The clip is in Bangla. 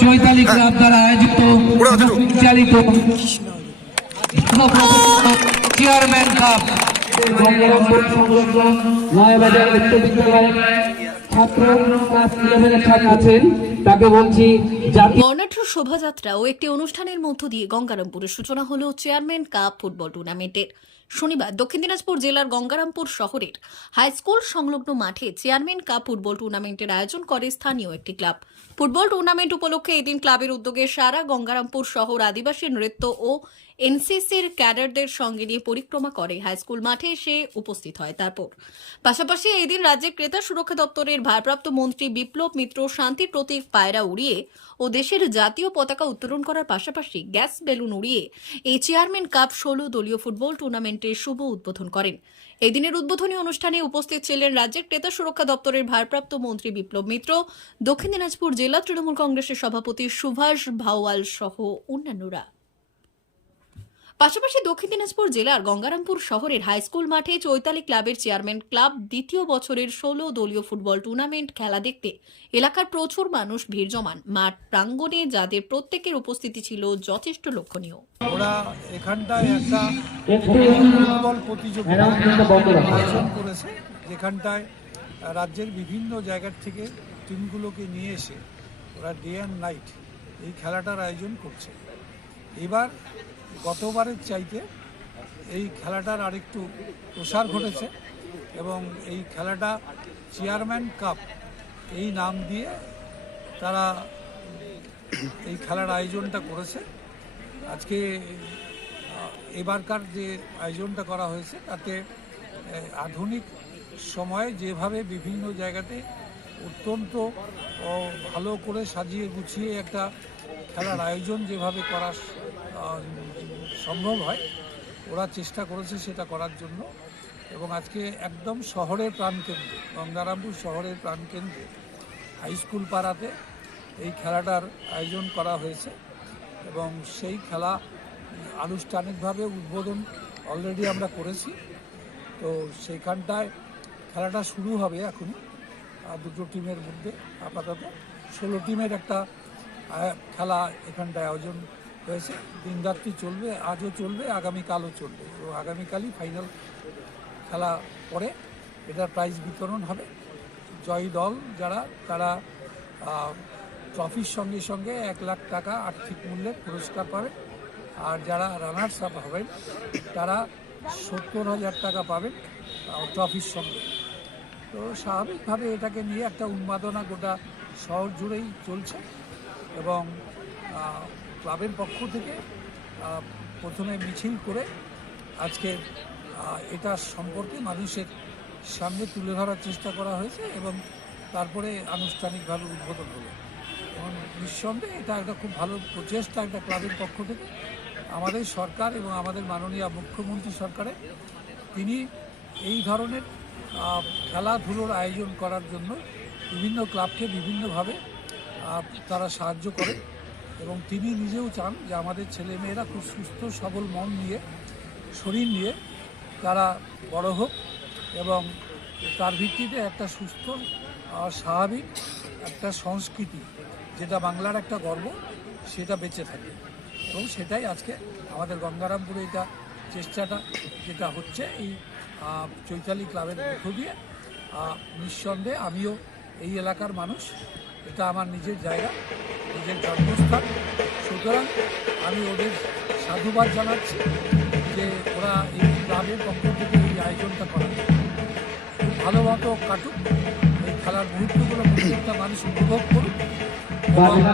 চৈতালি ক্লাব দ্বারা আয়োজিত পরিচালিত চেয়ারম্যান কাপ। নয়াবাজার উচ্চ ছাত্র ক্লাস ইলেভেনের ছাত্র আছেন। তাকে বলছি বর্ণাঢ্য শোভাযাত্রা ও একটি অনুষ্ঠানের মধ্য দিয়ে গঙ্গারামপুরের সূচনা হল চেয়ারম্যান কাপ ফুটবল টুর্নামেন্টের। শনিবার দক্ষিণ দিনাজপুর জেলার গঙ্গারামপুর শহরের হাইস্কুল সংলগ্ন মাঠে চেয়ারম্যান কাপ ফুটবল টুর্নামেন্টের আয়োজন করে স্থানীয় একটি ক্লাব। ফুটবল টুর্নামেন্ট উপলক্ষে এদিন ক্লাবের উদ্যোগে সারা গঙ্গারামপুর শহর আদিবাসী নৃত্য ও এনসিসির ক্যাডারদের সঙ্গে নিয়ে পরিক্রমা করে হাইস্কুল মাঠে এসে উপস্থিত হয় তারপর। পাশাপাশি এদিন রাজ্যের ক্রেতা সুরক্ষা দপ্তরের ভারপ্রাপ্ত মন্ত্রী বিপ্লব মিত্র শান্তির প্রতীক পায়রা উড়িয়ে ও দেশের জাতীয় পতাকা উত্তোলন করার পাশাপাশি গ্যাস বেলুন উড়িয়ে এই চেয়ারম্যান কাপ ষোলো দলীয় ফুটবল টুর্নামেন্টের শুভ উদ্বোধন করেন। এই দিনের উদ্বোধনী অনুষ্ঠানে উপস্থিত ছিলেন রাজ্যের ক্রেতা সুরক্ষা দপ্তরের ভারপ্রাপ্ত মন্ত্রী বিপ্লব মিত্র, দক্ষিণ দিনাজপুর জেলা তৃণমূল কংগ্রেসের সভাপতি সুভাষ ভাওয়াল সহ অন্যান্যরা। পাশাপাশি দক্ষিণ দিনাজপুর জেলার গঙ্গারামপুর শহরের হাইস্কুল মাঠে চৈতালি ক্লাবের চেয়ারম্যান ক্লাব দ্বিতীয় বছরের ষোলো দলীয় ফুটবল টুর্নামেন্ট খেলা দেখতে এলাকার প্রচুর মানুষ ভিড় জমান। মাঠ প্রাঙ্গণে যাদের প্রত্যেকের উপস্থিতি ছিল যথেষ্ট লক্ষণীয়। ওরা এখানটায় একটা ফুটবল প্রতিযোগিতা আয়োজন করেছে যেখানটায় রাজ্যের বিভিন্ন জায়গার থেকে টিমগুলোকে নিয়ে এসে ওরা ডে অ্যান্ড নাইট এই খেলাটার আয়োজন করছে। এবার গতবারের চাইতে এই খেলাটার আরেকটু প্রসার ঘটেছে এবং এই খেলাটা চেয়ারম্যান কাপ এই নাম দিয়ে তারা এই খেলার আয়োজনটা করেছে। আজকে এবারকার যে আয়োজনটা করা হয়েছে, তাতে আধুনিক সময়ে যেভাবে বিভিন্ন জায়গাতে অত্যন্ত ভালো করে সাজিয়ে গুছিয়ে একটা খেলার আয়োজন যেভাবে করা সম্ভব হয়। ওরা চেষ্টা করেছে সেটা করার জন্য। এবং আজকে একদম শহরের প্রাণকেন্দ্রে, গঙ্গারামপুর শহরের প্রাণকেন্দ্রে হাই স্কুল পাড়াতে এই খেলাটার আয়োজন করা হয়েছে। এবং সেই খেলা আনুষ্ঠানিকভাবে উদ্বোধন অলরেডি আমরা করেছি। তো সেইখানটায় খেলাটা শুরু হবে এখন দুটো টিমের মধ্যে আপাতত। ষোলো টিমের একটা খেলা এখানটায় আয়োজন হয়েছে। দিনরাত্রি চলবে, আজও চলবে, আগামীকালও চলবে। তো আগামীকালই ফাইনাল খেলা পরে এটা প্রাইজ বিতরণ হবে। জয়ী দল যারা, তারা ট্রফির সঙ্গে সঙ্গে এক লাখ টাকা আর্থিক মূল্যের পুরস্কার পাবে। আর যারা রানার্স আপ হবেন, তারা সত্তর হাজার টাকা পাবেন ট্রফির সঙ্গে। তো স্বাভাবিকভাবে এটাকে নিয়ে একটা উন্মাদনা গোটা শহর জুড়েই চলছে। এবং ক্লাবের পক্ষ থেকে প্রথমে মিছিল করে আজকে এটা সম্পর্কে মানুষের সামনে তুলে ধরার চেষ্টা করা হয়েছে এবং তারপরে আনুষ্ঠানিকভাবে উদ্বোধন হলো। এবং নিঃসন্দেহে এটা একটা খুব ভালো প্রচেষ্টা একটা ক্লাবের পক্ষ থেকে। আমাদের সরকার এবং আমাদের মাননীয় মুখ্যমন্ত্রী সরকারে তিনি এই ধরনের খেলাধুলোর আয়োজন করার জন্য বিভিন্ন ক্লাবকে বিভিন্নভাবে তারা সাহায্য করে। এবং তিনি নিজেও চান যে আমাদের ছেলেমেয়েরা খুব সুস্থ, সবল মন নিয়ে, শরীর নিয়ে তারা বড় হোক এবং তার ভিত্তিতে একটা সুস্থ আর স্বাভাবিক একটা সংস্কৃতি, যেটা বাংলার একটা গর্ব, সেটা বেঁচে থাকে। এবং সেটাই আজকে আমাদের গঙ্গারামপুরে এটা চেষ্টাটা, যেটা হচ্ছে এই চৈতালি ক্লাবের মধ্য দিয়ে। নিঃসন্দেহে আমিও এই এলাকার মানুষ। এটা আমার নিজের জায়গা, নিজের জন্মস্থান। সুতরাং আমি ওদের সাধুবাদ জানাচ্ছি যে ওরা এই ক্লাবের পক্ষ থেকে এই আয়োজনটা করা ভালোমতো ভালো মতো কাটুক, এই খেলার মুহূর্তগুলো মানুষ উপভোগ করুক